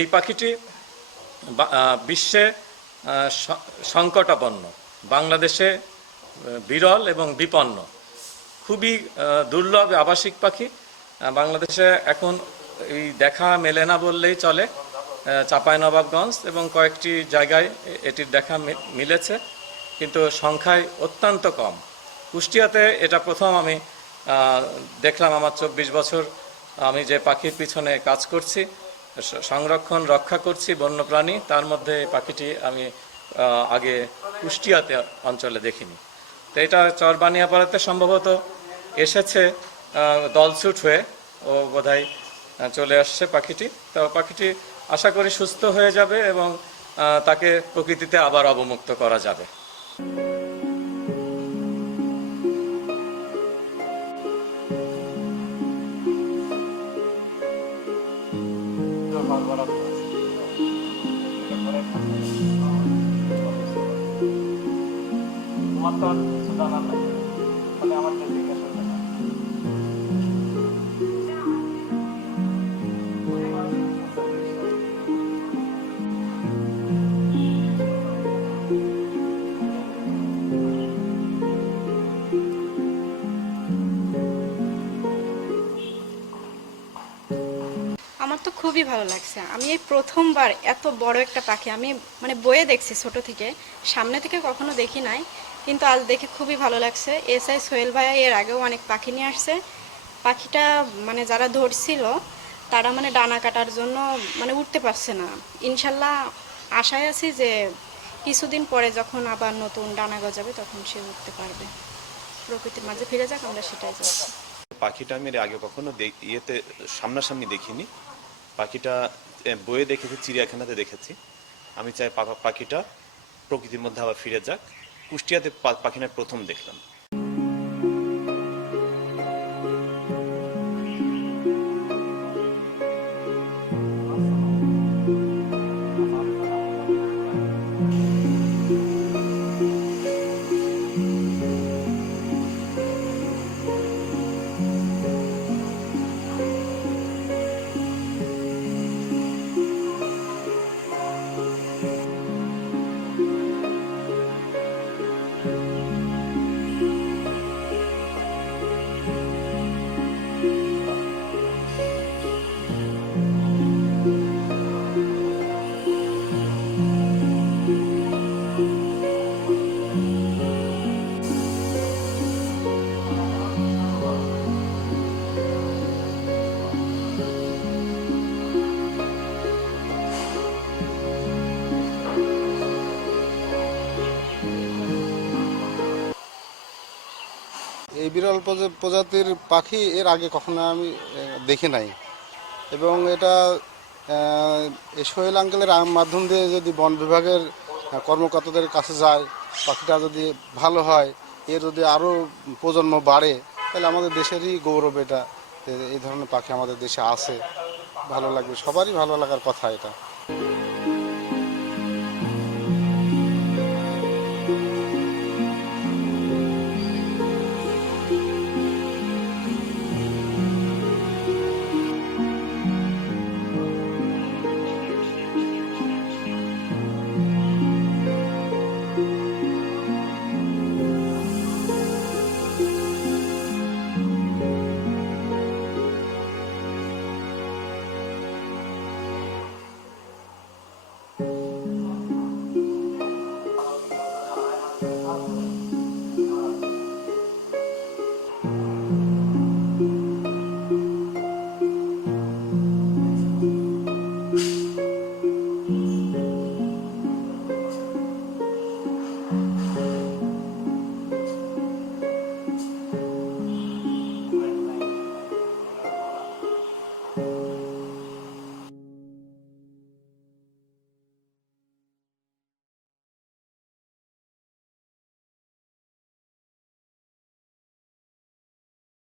এই পাখিটি বিশ্বে সংকটাপন্ন, বাংলাদেশে বিরল এবং বিপন্ন। খুবই দুর্লভ আবাসিক পাখি। বাংলাদেশে এখন এই দেখা মেলে না বললেই চলে চাঁপাইনবাবগঞ্জ এবং কয়েকটি জায়গায় এটির দেখা মিলেছে, কিন্তু সংখ্যায় অত্যন্ত কম। কুষ্টিয়াতে এটা প্রথম আমি দেখলাম আমার চব্বিশ বছর আমি যে পাখির পিছনে কাজ করছি। সংরক্ষণ, রক্ষা করছি বন্যপ্রাণী। তার মধ্যে পাখিটি আমি আগে কুষ্টিয়াতে অঞ্চলে দেখিনি। তো এটা চরবানিয়াপাড়াতে সম্ভবত এসেছে দলছুট হয়ে ও বোধহয় চলে আসছে পাখিটি। তো পাখিটি আশা করি সুস্থ হয়ে যাবে এবং তাকে প্রকৃতিতে আবার অবমুক্ত করা যাবে। তোমার তো আর কিছু জানার নাই। আমার তো খুবই ভালো লাগছে। আমি এই প্রথমবার এত বড় একটা পাখি, আমি মানে বইয়ে দেখছি ছোট থেকে, সামনে থেকে কখনো দেখি নাই, কিন্তু আজ দেখে খুবই ভালো লাগছে। এস আই সোহেল ভাইয়া এর আগেও অনেক পাখি নিয়ে আসছে। পাখিটা মানে যারা ধরছিল, তারা মানে ডানা কাটার জন্য মানে উঠতে পারছে না। ইনশাল্লাহ আশায় আছি যে কিছুদিন পরে যখন আবার নতুন ডানা গজাবে, তখন সে উঠতে পারবে। প্রকৃতির মাঝে ফিরে যাক, আমরা সেটাই চাচ্ছি। পাখিটা আমি আগে কখনো ইয়েতে সামনাসামনি দেখিনি। পাখিটা বইয়ে দেখেছি, চিড়িয়াখানাতে দেখেছি। আমি চাই পাখিটা প্রকৃতির মধ্যে আবার ফিরে যাক। কুষ্টিয়াতে পাখিটা প্রথম দেখলাম। এই বিরল প্রজা- প্রজাতির পাখি এর আগে কখনো আমি দেখি নাই। এবং এটা সোহেল আঙ্কেলের মাধ্যম দিয়ে যদি বন বিভাগের কর্মকর্তাদের কাছে যায়, পাখিটা যদি ভালো হয় এর যদি আরও প্রজন্ম বাড়ে, তাহলে আমাদের দেশেরই গৌরব এটা। এই ধরনের পাখি আমাদের দেশে আছে। ভালো লাগবে। সবারই ভালো লাগার কথা এটা।